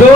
2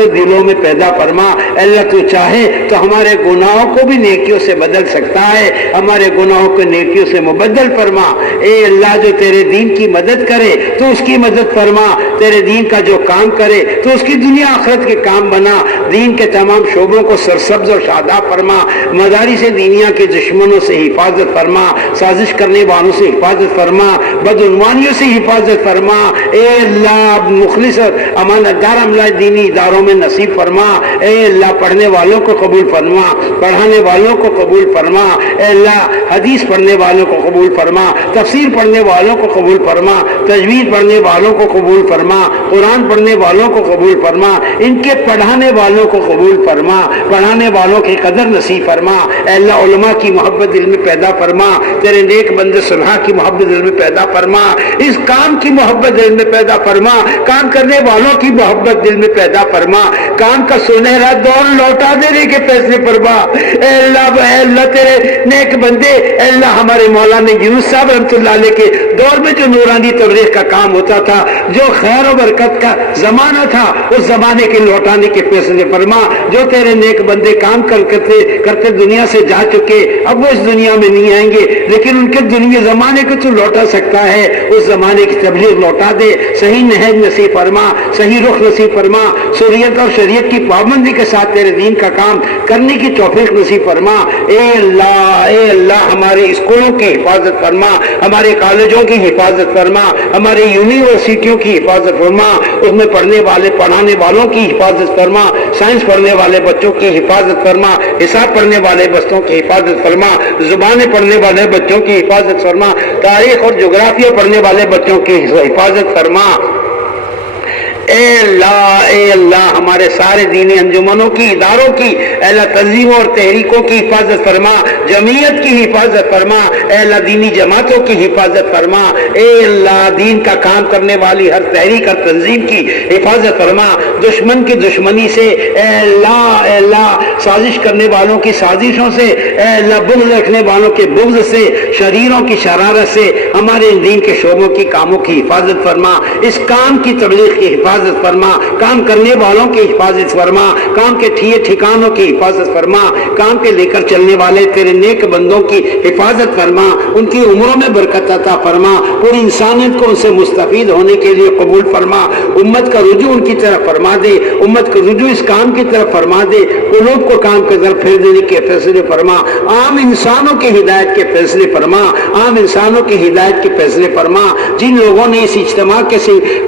اپنے دلوں میں پیدا فرما۔ اللہ تو چاہے تو ہمارے گناہوں کو بھی نیکیوں سے بدل سکتا ہے، ہمارے گناہوں کو نیکیوں سے مبدل فرما۔ اے اللہ جو تیرے دین کی مدد کرے تو اس کی مدد فرما، تیرے دین کا جو کام کرے تو اس کی دنیا آخرت کے کام بنا، دین کے تمام شعبوں کو سرسبز اور شاداب فرما، مدارس دینیا کے دشمنوں سے حفاظت فرما، سازش کرنے والوں سے حفاظت فرما، بدعنوانیوں سے حفاظت فرما۔ اے اللہ مخلص اور امانت دار عملہ دینی اداروں میں نصیب فرما۔ اے اللہ پڑھنے والوں کو قبول فرما، پڑھانے والوں کو قبول فرما۔ اے اللہ حدیث پڑھنے والوں کو قبول فرما، تفسیر پڑھنے والوں کو قبول فرما، تجوید پڑھنے والوں کو قبول فرما، قرآن پڑھنے والوں کو قبول فرما، ان کے پڑھانے والوں کو قبول فرما، پڑھانے والوں کی قدر نصیب فرما۔ اے اللہ علماء کی محبت دل میں پیدا فرما، تیرے نیک بندے صلحاء کی محبت دل میں پیدا فرما، اس کام کی محبت دل میں پیدا فرما، کام کرنے والوں کی محبت دل میں پیدا فرما، کام کا سنہرا دور لوٹا دینے کے فیصلے فرما۔ اے اللہ تیرے نیک بندے، اے اللہ ہمارے مولانا یونس صاحب رحمۃ اللہ علیہ کے دور میں جو نورانی تبلیغ کا کام ہوتا تھا، جو خیر و برکت کا زمانہ تھا، اس زمانے کے لوٹانے کے فیصلے فرما۔ جو تیرے نیک بندے کام کرتے دنیا سے جا چکے، اب وہ اس دنیا میں نہیں آئیں گے، لیکن ان کے دنیا زمانے کو تو لوٹا سکتا ہے، اس زمانے کی تبلیغ لوٹا دے، صحیح نہج نصیب فرما، صحیح رخ نصیب فرما، شریعت اور شریعت کی پابندی کے ساتھ تیرے دین کا کام کرنے کی توفیق نصیب فرما۔ اے اللہ ہمارے اسکولوں کی حفاظت فرما، ہمارے کالجوں کی حفاظت فرما، ہمارے یونیورسٹیوں کی حفاظت فرما، اس میں پڑھنے والے پڑھانے والوں کی حفاظت فرما، سائنس پڑھنے والے بچوں کی حفاظت فرما، حساب پڑھنے والے بچوں کی حفاظت فرما، زبانیں پڑھنے والے بچوں کی حفاظت فرما، تاریخ اور جغرافیہ پڑھنے والے بچوں کی حفاظت فرما۔ اے اللہ ہمارے سارے دینی انجمنوں کی، اداروں کی، اے اللہ تنظیموں اور تحریکوں کی حفاظت فرما، جمعیت کی حفاظت فرما، اے اللہ دینی جماعتوں کی حفاظت فرما، اے اللہ دین کا کام کرنے والی ہر تحریک اور تنظیم کی حفاظت فرما، دشمن کی دشمنی سے، اے اللہ سازش کرنے والوں کی سازشوں سے، اے اللہ بغض رکھنے والوں کے بغض سے، شریروں کی شرارت سے ہمارے دین کے شعبوں کی کاموں کی حفاظت فرما، اس کام کی تبلیغ کی حفاظت فرما، کام کرنے والوں کی حفاظت فرما، کام کے ٹھکانوں کی حفاظت فرما، کام کے لے کر چلنے والے تیرے نیک بندوں کی حفاظت فرما، ان کی عمروں میں برکت عطا فرما، پوری انسانیت کو ان سے مستفید ہونے کے لیے قبول فرما، امت کا رجوع ان کی طرف فرما دے، امت کا رجوع اس کام کی طرف فرما دے، قلوب کو کام کی طرف پھیر دینے کے فیصلے فرما، عام انسانوں کی ہدایت کے فیصلے فرما، عام انسانوں کی ہدایت کے فیصلے فرما، جن لوگوں نے اس اجتماع کے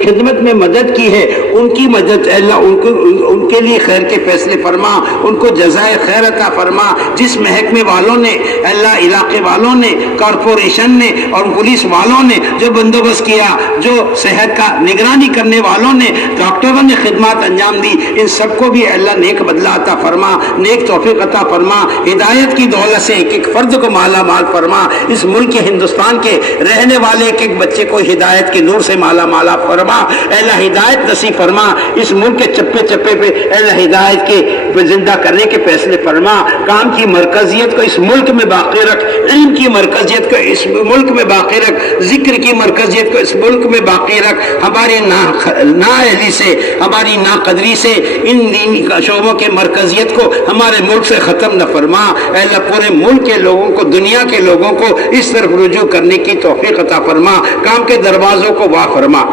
خدمت میں مدد کی ہے ان کی مدد، اللہ ان کے لیے خیر کے فیصلے فرما، ان کو جزائے خیر عطا فرما، جس محکمے والوں نے، اللہ علاقے والوں نے، کارپوریشن نے اور پولیس والوں نے جو بندوبست کیا، جو صحت کا نگرانی کرنے والوں نے، ڈاکٹروں نے خدمات انجام دی، ان سب کو بھی اللہ نیک بدلہ عطا فرما، نیک توفیق عطا فرما، ہدایت کی دولت سے ایک ایک فرد کو مالا مال فرما، اس ملک ہندوستان کے رہنے والے ایک ایک بچے کو ہدایت کے نور سے مالا مالا فرما، اللہ ہدایت نصیب فرما، اس ملک کے چپے چپے پہ اللہ ہدایت کے زندہ کرنے کے فیصلے فرما، کام کی مرکزیت کو اس ملک میں باقی رکھ، علم کی مرکزیت کو اس ملک میں باقی رکھ، ذکر کی مرکزیت کو اس ملک میں باقی رکھ، ہماری نااہلی سے، ہماری ناقدری سے ان دینی شعبوں کے مرکزیت کو ہمارے ملک سے ختم نہ فرما، اے اللہ پورے ملک کے لوگوں کو، دنیا کے لوگوں کو اس طرف رجوع کرنے کی توفیق عطا فرما، کام کے دروازوں کو واہ فرما۔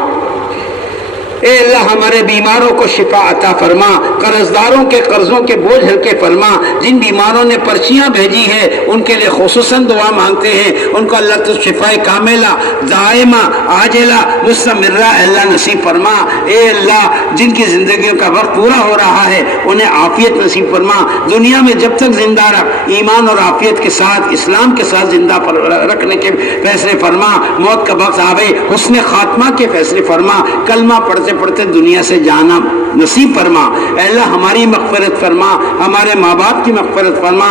اے اللہ ہمارے بیماروں کو شفا عطا فرما، قرضداروں کے قرضوں کے بوجھ ہلکے فرما، جن بیماروں نے پرچیاں بھیجی ہے ان کے لیے خصوصاً دعا مانگتے ہیں، ان کو اللہ تو شفائے کاملہ دائمہ عاجلہ مستمرہ اللہ نصیب فرما۔ اے اللہ جن کی زندگیوں کا وقت پورا ہو رہا ہے انہیں عافیت نصیب فرما، دنیا میں جب تک زندہ رکھ، ایمان اور عافیت کے ساتھ، اسلام کے ساتھ زندہ رکھنے کے فیصلے فرما، موت کا وقت آوے حسن خاتمہ کے فیصلے فرما، کلمہ پڑھتے پڑھتے دنیا سے جانا نصیب فرما۔ اے اللہ ہماری مغفرت فرما، ہمارے ماں باپ کی مغفرت فرما،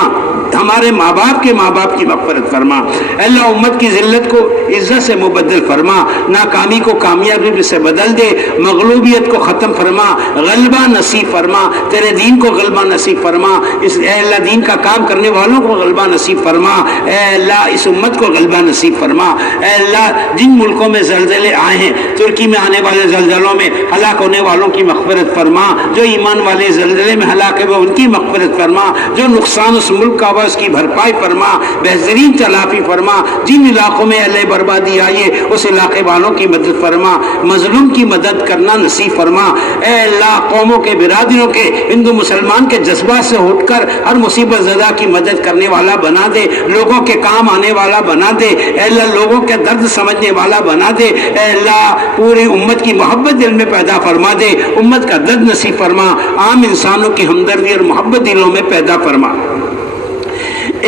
ہمارے ماں باپ کے ماں باپ کی مغفرت فرما، اے اللہ امت کی ذلت کو عزت سے مبدل فرما، ناکامی کو کامیابی سے بدل دے، مغلوبیت کو ختم فرما، غلبہ نصیب فرما، تیرے دین کو غلبہ نصیب فرما، اے اللہ دین کا کام کرنے والوں کو غلبہ نصیب فرما، اے اللہ اس امت کو غلبہ نصیب فرما، اے اللہ جن ملکوں میں زلزلے آئے ہیں، ترکی میں آنے والے زلزلوں میں ہلاک ہونے والوں کی مغفرت فرما، جو ایمان والے زلزلے میں ہلاک ہوئے ان کی مغفرت فرما، جو نقصان اس ملک کا ہوا اس کی بھرپائی فرما، بہترین تلافی فرما، جن علاقوں میں اللہ بربادی آئی ہے اس علاقے والوں کی مدد فرما، مظلوم کی مدد کرنا نصیب فرما، اے اللہ قوموں کے برادریوں کے ہندو مسلمان کے جذبات سے اٹھ کر ہر مصیبت زدہ کی مدد کرنے والا بنا دے، لوگوں کے کام آنے والا بنا دے، اے اللہ لوگوں کے درد سمجھنے والا بنا دے، اے اللہ پوری امت کی محبت دل میں پیدا فرما دے، امت کا درد نصیب فرما، عام انسانوں کی ہمدردی اور محبت دلوں میں پیدا فرما۔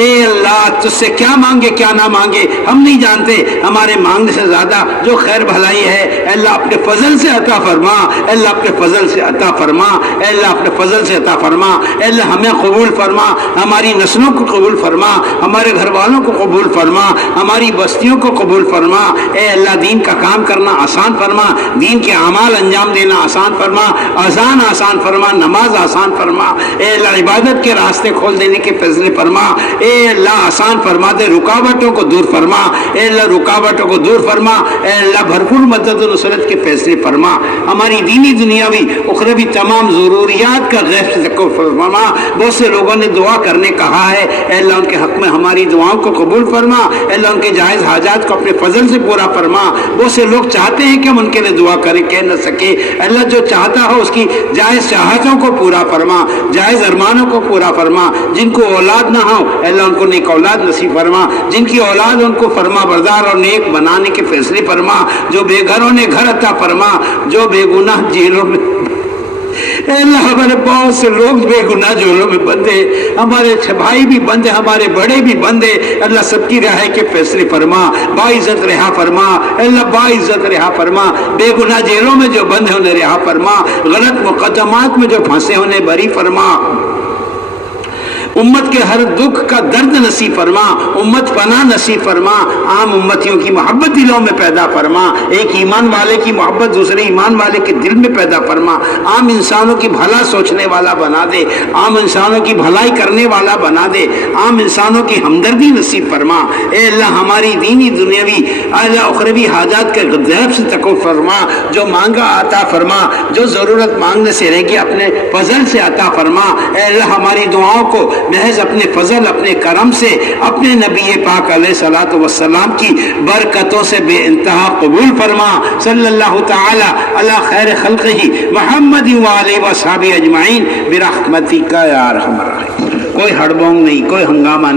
اے اللہ تجھ سے کیا مانگے کیا نہ مانگے ہم نہیں جانتے، ہمارے مانگنے سے زیادہ جو خیر بھلائی ہے اے اللہ اپنے فضل سے عطا فرما، اے اللہ اپنے فضل سے عطا فرما، اے اللہ اپنے فضل سے عطا فرما، اے اللہ ہمیں قبول فرما، ہماری نسلوں کو قبول فرما، ہمارے گھر والوں کو قبول فرما، ہماری بستیوں کو قبول فرما، اے اللہ دین کا کام کرنا آسان فرما، دین کے اعمال انجام دینا آسان فرما، اذان آسان فرما، نماز آسان فرما، اے اللہ عبادت کے راستے کھول دینے کے فیصلے فرما، اے اللہ آسان فرما دے، رکاوٹوں کو دور فرما، اے اللہ رکاوٹوں کو دور فرما، اے اللہ بھرپور مدد و نصرت کے فیصلے فرما، ہماری دینی دنیاوی اخروی تمام ضروریات کا غیب سے فرما۔ بہت سے لوگوں نے دعا کرنے کہا ہے، اے اللہ ان کے حق میں ہماری دعاؤں کو قبول فرما، اے اللہ ان کے جائز حاجات کو اپنے فضل سے پورا فرما۔ بہت سے لوگ چاہتے ہیں کہ ہم ان کے لیے دعا کریں، کہہ نہ سکے، اے اللہ جو چاہتا ہو اس کی جائز چاہتوں کو پورا فرما، جائز ارمانوں کو پورا فرما، جن کو اولاد نہ ہو اے اللہ ان کو نیک اولاد نصیب فرما، جن کی اولاد ان کو فرما بردار اور نیک بنانے کے فیصلے فرما، جو بے گھروں نے گھر عطا فرما، جو بے گناہ جیلوں میں اے اللہ ہمارے بہت سے لوگ بے گناہ جیلوں میں بندے، ہمارے بھائی بھی بندے، ہمارے بڑے بھی بندے، اللہ سب کی رہائی کے فیصلے فرما، باعزت رہا فرما، اے اللہ باعزت رہا فرما، بے گناہ جیلوں میں جو بندے انہیں رہا فرما، غلط مقدمات میں جو پھنسے انہیں بری فرما، امت کے ہر دکھ کا درد نصیب فرما، امت پناہ نصیب فرما، عام امتیوں کی محبت دلوں میں پیدا فرما، ایک ایمان والے کی محبت دوسرے ایمان والے کے دل میں پیدا فرما، عام انسانوں کی بھلا سوچنے والا بنا دے، عام انسانوں کی بھلائی کرنے والا بنا دے، عام انسانوں کی ہمدردی نصیب فرما، اے اللہ ہماری دینی دنیاوی اعلیٰ اخروی حاجات کے غیب سے تقو فرما، جو مانگا عطا فرما، جو ضرورت مانگنے سے رہ گی اپنے فضل سے عطا فرما، اے اللہ ہماری دعاؤں کو محض اپنے فضل اپنے کرم سے اپنے نبی پاک علیہ الصلوۃ والسلام کی برکتوں سے بے انتہا قبول فرما، صلی اللہ تعالی علی خیر خلقہ محمد وآلہ وصحبہ اجمعین برحمتک یا ارحم الراحمین۔ کوئی ہڑبونگ نہیں، کوئی ہنگامہ نہیں۔